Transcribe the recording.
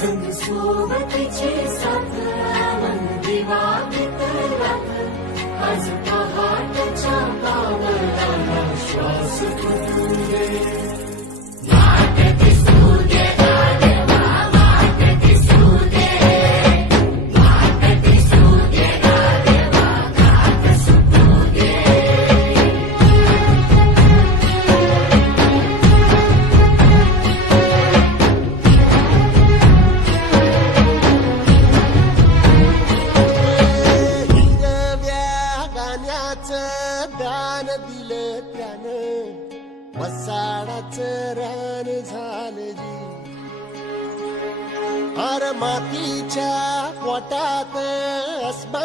सद्सोगत चे सम देवा अस्माक च बाला श्वासकृत दे दान दिलं त्यानं. वसाडाचं रान झालं जी. अर मातीच्या पोटात अस्मा